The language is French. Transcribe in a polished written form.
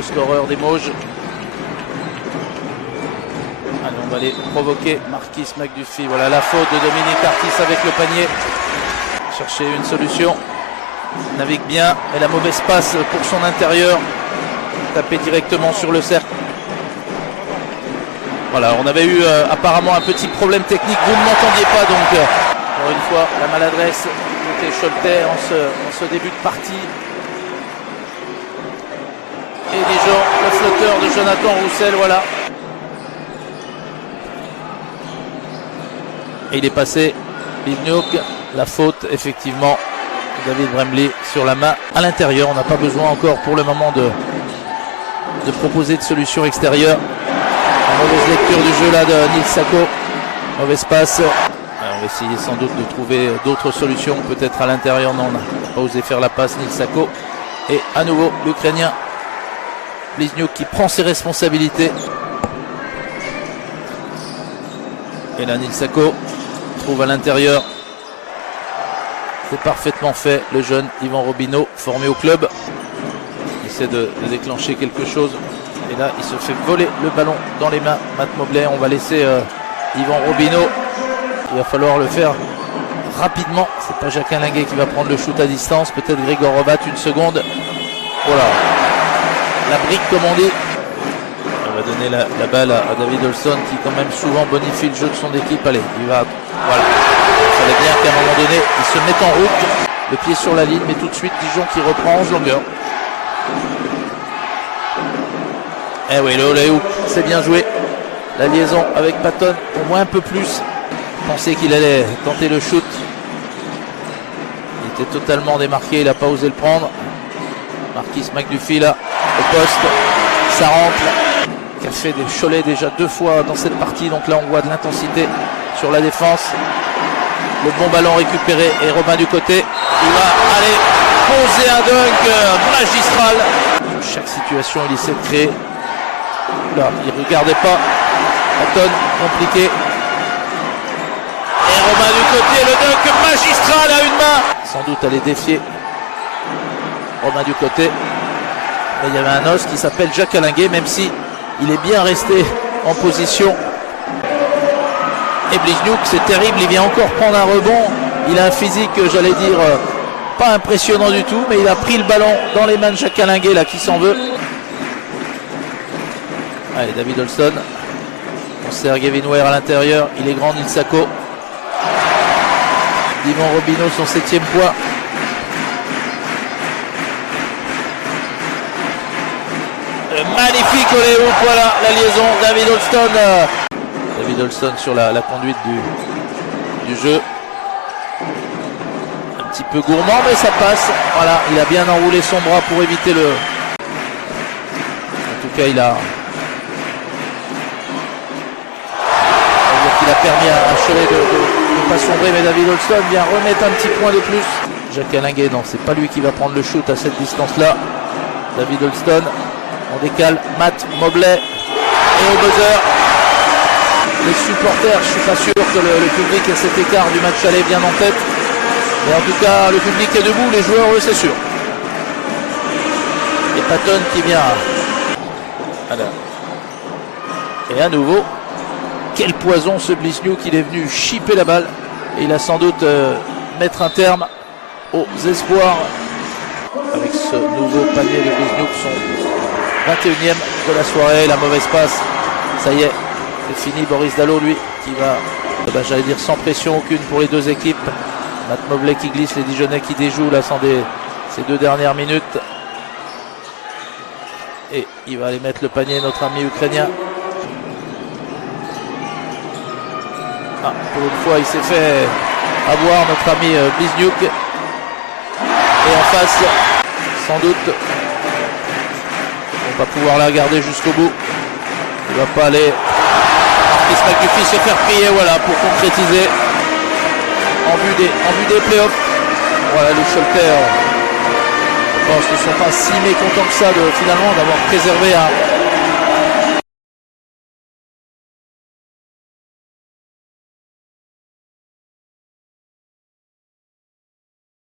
le scoreur des Mauges. Allez, on va aller provoquer Marquis McDuffie. Voilà la faute de Dominique Artis avec le panier. Chercher une solution. Navigue bien, mais la mauvaise passe pour son intérieur. Taper directement sur le cercle. Voilà, on avait eu apparemment un petit problème technique. Vous ne m'entendiez pas, donc encore une fois, la maladresse côté Choletais en ce début de partie. Et déjà, le flotteur de Jonathan Roussel, voilà. Et il est passé, Livniouk, la faute effectivement, David Bremley sur la main à l'intérieur. On n'a pas besoin encore pour le moment de proposer de solution extérieure. La mauvaise lecture du jeu là de Nils Sako, mauvaise passe. Alors, on va essayer sans doute de trouver d'autres solutions, peut-être à l'intérieur. Non, on n'a pas osé faire la passe, Nils Sako. Et à nouveau l'Ukrainien Blizniuk qui prend ses responsabilités. Et là Nils Sako trouve à l'intérieur. C'est parfaitement fait, le jeune Yvan Robineau formé au club. Il essaie de déclencher quelque chose. Et là il se fait voler le ballon dans les mains. Matt Mobley, on va laisser Yvan Robineau. Il va falloir le faire rapidement. C'est pas Jacques Alinguet qui va prendre le shoot à distance. Peut-être Grégor Rovat, une seconde. Voilà. La brique comme on dit. On va donner la balle à David Olson qui quand même souvent bonifie le jeu de son équipe. Allez, il va. Voilà. Il fallait bien qu'à un moment donné, il se mette en route. Le pied sur la ligne, mais tout de suite Dijon qui reprend en longueur. Eh oui, le Léo, c'est bien joué. La liaison avec Patton, au moins un peu plus. Pensait qu'il allait tenter le shoot. Il était totalement démarqué, il n'a pas osé le prendre. Marquis McDuffie là, au poste. Ça rentre. Qui a fait des Cholet déjà 2 fois dans cette partie. Donc là, on voit de l'intensité sur la défense. Le bon ballon récupéré et Robin du côté. Il va aller poser un dunk magistral. Chaque situation, il essaie de créer. Là, il ne regardait pas. Patton, compliqué. Et Robin du côté, le dunk magistral à une main. Sans doute aller défier Robin du côté. Mais il y avait un os qui s'appelle Jacques Alinguet, même si il est bien resté en position. Et Blizniuk, c'est terrible, il vient encore prendre un rebond. Il a un physique, j'allais dire, pas impressionnant du tout, mais il a pris le ballon dans les mains de Jacques Alinguet, là, qui s'en veut. Allez, David Olson. On sert Gavin Ware à l'intérieur. Il est grand, Nils Sako. Yvan Robineau, son 7e poids. Magnifique Oléouk, voilà la liaison. David Olson. David Olson sur la conduite du jeu. Un petit peu gourmand, mais ça passe. Voilà, il a bien enroulé son bras pour éviter le. En tout cas, il a permis à Cholet de ne pas sombrer, mais David Olson vient remettre un petit point de plus. Jacques Alinguet, non, c'est pas lui qui va prendre le shoot à cette distance-là. David Olson, on décale Matt Mobley et au buzzer. Les supporters, je suis pas sûr que le public ait cet écart du match aller bien en tête. Mais en tout cas, le public est debout, les joueurs, eux, c'est sûr. Et Patton qui vient. Voilà. Et à nouveau, quel poison ce Blizniuk, il est venu chipper la balle. Et il a sans doute mettre un terme aux espoirs avec ce nouveau panier de Blizniuk, son 21e de la soirée. La mauvaise passe, ça y est, c'est fini. Boris Dallot, lui, qui va, j'allais dire sans pression aucune pour les deux équipes. Matt Mobley qui glisse, les Dijonnais qui déjouent là ces 2 dernières minutes. Et il va aller mettre le panier, notre ami ukrainien. Ah, pour une fois, il s'est fait avoir, notre ami Blizniuk. Et en face, sans doute, on va pouvoir la garder jusqu'au bout. Il ne va pas aller. Marquis McDuffie se faire prier, voilà, pour concrétiser en vue des playoffs. Voilà, les Choletais, je pense, ne sont pas si mécontents que ça finalement d'avoir préservé un